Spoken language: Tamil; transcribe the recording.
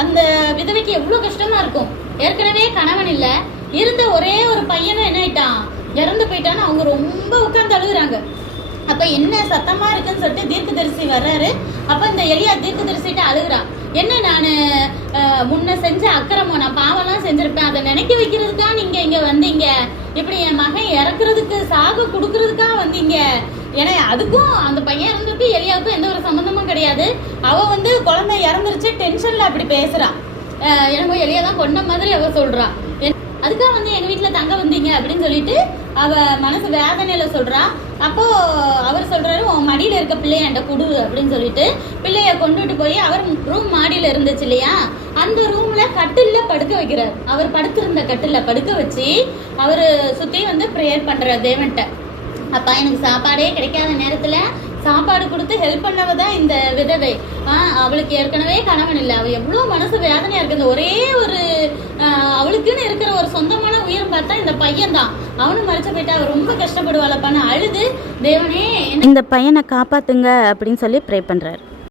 அந்த விதவைக்கு எவ்வளவு கஷ்டமா இருக்கும். ஏற்கனவே கணவன் இல்ல, இருந்த ஒரே ஒரு பையனும் என்ன ஆயிட்டான், இறந்து போயிட்டான்னு அவங்க ரொம்ப உட்கார்ந்து அழுகுறாங்க. அப்ப என்ன சத்தமா இருக்குன்னு சொல்லிட்டு தீர்க்கதரிசி வர்றாரு. அப்ப இந்த எலியா தீர்க்கதரிசிட்ட அழுகுறான். என்ன நானு முன்ன செஞ்ச அக்கிரமம், நான் பாவம்லாம் செஞ்சிருப்பேன், அதை நினைக்க வைக்கிறதுக்கா நீங்க இங்க வந்தீங்க, இப்படி என் மகன் இறக்குறதுக்கு சாக கொடுக்கறதுக்காக வந்தீங்க. ஏன்னா அதுக்கும் அந்த பையன் இருந்துட்டு எலியாவுக்கும் எந்த ஒரு சம்மந்தமும் கிடையாது. அவ குழந்தை இறந்துருச்சு டென்ஷன்ல அப்படி பேசுறான். எனக்கு எலியா தான் கொண்ட மாதிரி அவ சொல்றா. அதுக்காக எங்க வீட்டுல தங்க வந்தீங்க அப்படின்னு சொல்லிட்டு அவ மனசு வேதனையில சொல்றா. அப்போ அவர் சொல்றாரு, உன் மடியில இருக்க பிள்ளைய என்கிட்ட கொடு அப்படின்னு சொல்லிட்டு பிள்ளைய கொண்டுட்டு போய் அவர் ரூம் மாடியில இருந்துச்சு இல்லையா, அந்த ரூம்ல கட்டில்ல படுக்க வைக்கிறார். அவர் படுத்திருந்த கட்டில்ல படுக்க வச்சு அவரு சுத்தி ப்ரேயர் பண்றார் தேவன்ட்ட. அப்பா எனக்கு சாப்பாடே கிடைக்காத நேரத்துல சாப்பாடு கொடுத்து ஹெல்ப் பண்ணவதான் இந்த விதவை. அவளுக்கு ஏற்கனவே கணவன் இல்லை, அவ எவ்வளவு மனசு வேதனையா இருக்கு. இந்த ஒரே ஒரு அவளுக்குன்னு இருக்கிற ஒரு சொந்தமான உயிரம் பார்த்தா இந்த பையன் தான். அவனும் மறைச்சு போயிட்டா அவ ரொம்ப கஷ்டப்படுவாளப்பான்னு அழுது, தேவனே இந்த பையனை காப்பாத்துங்க அப்படின்னு சொல்லி ப்ரே பண்றாரு.